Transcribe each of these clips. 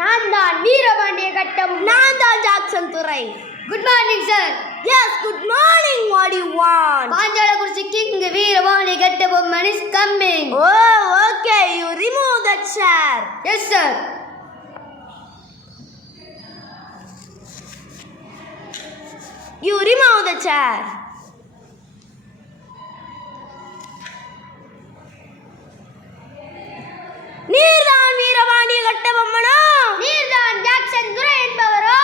நான் தான் வீரபாண்டிய கட்டம். நான் தான் Jackson Durai. Good morning sir. Yes, good morning. What do you want? Panchalankurichi king Veerapandiya Kattabomman is coming. Oh, okay. You remove that chair. Yes sir. You remove the chair. நீர்தான் வீரபாண்டிய கட்டபொம்மனோ? நீர்தான் Jackson துரை என்பவரோ?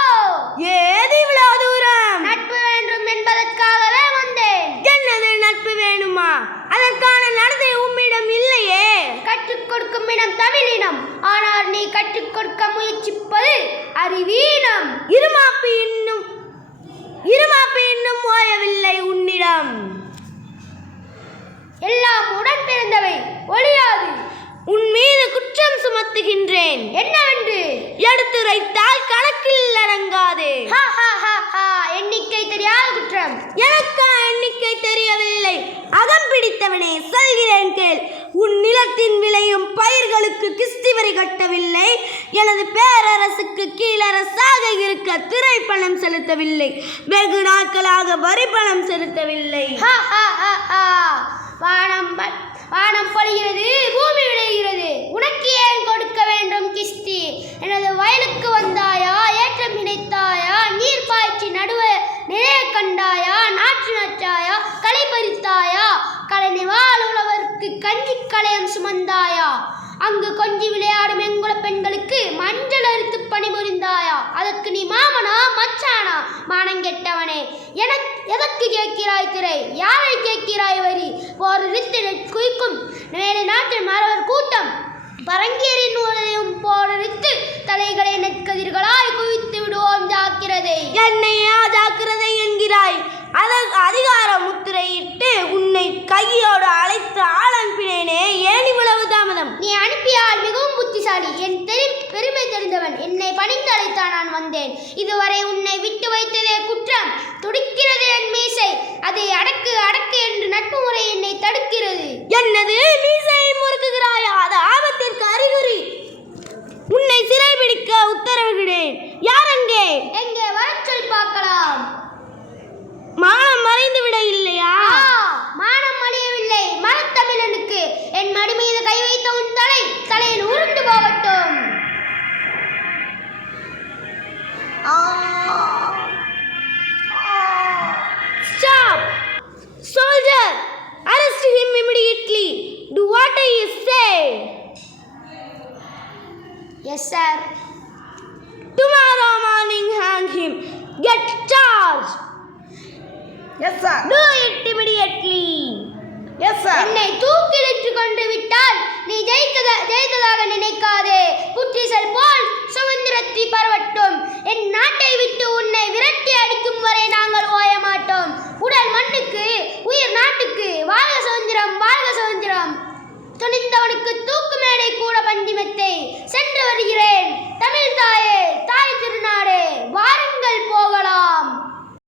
ஏது இவ்வளவு தூரம்? நட்பு வேண்டும் என்பதற்காகவே வந்தேன். என்னது நட்பு வேணுமா? அதற்கான நடத்தை உம்மிடம் இல்லையே. கற்றுக் கொடுக்கும் இனம் தமிழினம். ஆனால் நீ கற்றுக் கொடுக்க முயற்சிப்பது அறிவீனம். இருமாப்பு இன்னும் ஓயவில்லை உன்னிடம். எல்லாம் உடன் பிறந்தவை ஒழியாது. உன் மீது குற்றம் சுமத்துகின்றேன். என்னவென்று? எடுத்துரைத்தால் கணக்கில் அடங்காது. எண்ணிக்கை தெரியாத குற்றம். எனக்கா எண்ணிக்கை தெரியவில்லை. அகம் பிடித்தவனே, சொல்கிறேன் கேள். உன் நிலத்தின் விளையும் பயிர்களுக்கு கிஸ்தி வரி கட்டவில்லை. எனது பேரரசுக்கு கீழரசாக இருக்க திரை பணம் செலுத்தவில்லை. வெகு நாட்களாக வரி பணம் செலுத்தவில்லை. வானம் பொழிகிறது, பூமி விளைகிறது. உனக்கு ஏன் கொடுக்க வேண்டும் கிஸ்தி? எனது வயலுக்கு வந்தாயா? ஏற்றம் நினைத்தாயா? நீர் பாய்ச்சி நடுவ நிறைய கண்டாயா? நாற்று நட்டாயா? களை பறித்தாயா? கழனி வாழ் உழவருக்கு கஞ்சி களையம் சுமந்தாயா? அங்கு கொஞ்சி விளையாடும் எங்குல பெண்களுக்கு மஞ்சள் அரித்து பணிபுரிந்தாயா? அதற்கு நீ மாமனா மச்சானா? மானங்கெட்டவனே, எதற்கு கேட்கிறாய் திரை? யாரை கேட்கிறாய் வரி? ஒரு ரித்தினை குய்க்கும் மேலே நாட்டில் மறவர் கூட்டம் பரங்கேறின் உதயம் போரித்து தலைகளை நெற்கதிர்களாய் குவித்து விடுவோம் ஜாக்கிரதை. என்னையா ஜாக்கிரதை என்கிறாய்? அதற்கு அதிகார முத்திரையிட்டு உன்னை கையோடு அழைத்து ஆளம்பினேனே, ஏன் இவ்வளவு தாமதம்? நீ அனுப்பியால் மிகவும் புத்திசாலி, என் பெருமை தெரிந்தவன். என்னை பணிந்து அழைத்தான் நான் வந்தேன். இதுவரை உன்னை விட்டு வைத்ததே குற்றம். துடிக்கிறது என் மீசை. அதை அடக்கு அடக்கு என்று நட்பு முறை என்னை தடுக்கிறது. என்னது? மீசையை முறுக்குகிறாயா? அது ஆபத்திற்கு அறிகுறி. உன்னை சிறைபிடிக்க உத்தரவிடுகிறேன். யார் அங்கே? எங்கே வரச் சொல் பார்க்கலாம். மானம் மறைந்து விட இல்லையா? மானம் அழியவில்லை. மரத்தமிழனுக்கு என் மடி மீது கை வைத்த உன் தலையில் உருண்டு போகட்டும். Stop! Soldier! Arrest him immediately. Do what I say. Yes sir. Tomorrow morning hang him. Get charged. Yes sir. Do it immediately. Yes sir. என்னை தூக்கிலிட்டு கொண்டு விட்டால் நீ ஜெயித்ததாக நினைக்காதே. புற்றிசல் போல் சுமந்து